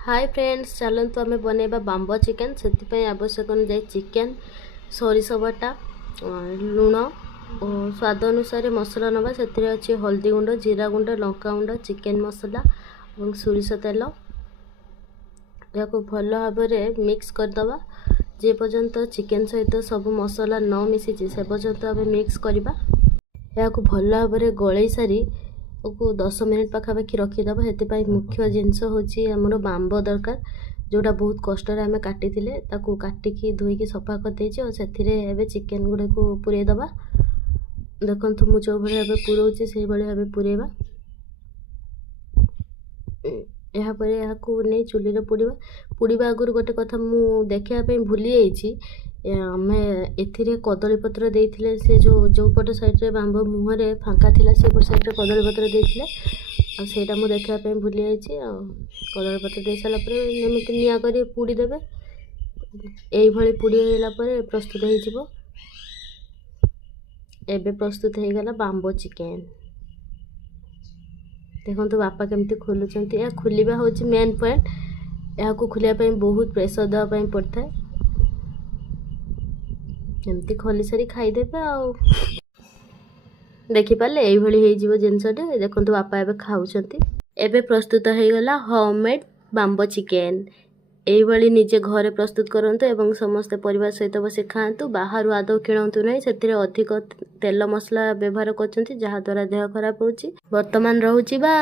Hi friends, चलतु आम बनैबा bamboo chicken. से आवश्यक अनुसार चिकेन, सोरिष बटा, लुण और स्वाद अनुसार मसला नवा। से अच्छी हल्दी गुंड, जीरा गुंड, लंका गुंड, चिकेन मसला और सोरिष तेल। या भल भाव मिक्स करदे जे पर्यंत चिकेन सहित सब मसला न मिसी से पर्यंत आम मिक्स करवा। या भल भाव गलई सारी 10 मिनिट पाखापाखि रखीदे। से मुख्य जिनस हूँ आमर बाम्ब दरकार, जोटा बहुत कष्ट आम काटी काटिकी धोईकी सफा करदे। और से चिकेन गुड़ा को पूरे दबा। देखो मु जो भाई भाव पुरोचे से भाव पुरेबा। यापर यहाँ नहीं चुली पुड़वा आगुरी गोटे कथा मु देखापी भूली जाइए। आम ए कदली पत्र देते से जो पट साइड्रे बाम्ब मुहर फांका थिला से पट साइड्रे कदली पत्र देते आईटा मुझे देखापी भूली जाइए। कदली पत्र दे सारापर एमती निआ कर पुड़ीदेवे। ये पुड़ीला प्रस्तुत हो प्रस्तुत हो गला बाम्बो चिकेन। देखो बापा केमती खोलुंट। यह खोलिबा हूँ मेन पॉइंट। यहाँ खोलिया बहुत प्रेसर देवाई पड़ता है। एमती खोली सारी खाईदेवे। आ देखिपारे ये जिनसटे। देखो बापा एवं खाऊँच। एवं प्रस्तुत हो गला होममेड बाम्बो चिकेन। ये निजे घरे प्रस्तुत करंतु एवं समस्त परिवार सहित बस खातु। बाहर आदौ किणतु नहीं। से अधिक तेल मसला व्यवहार कर जहाँद्वारा देह खराब हो। बर्तमान रोची बा।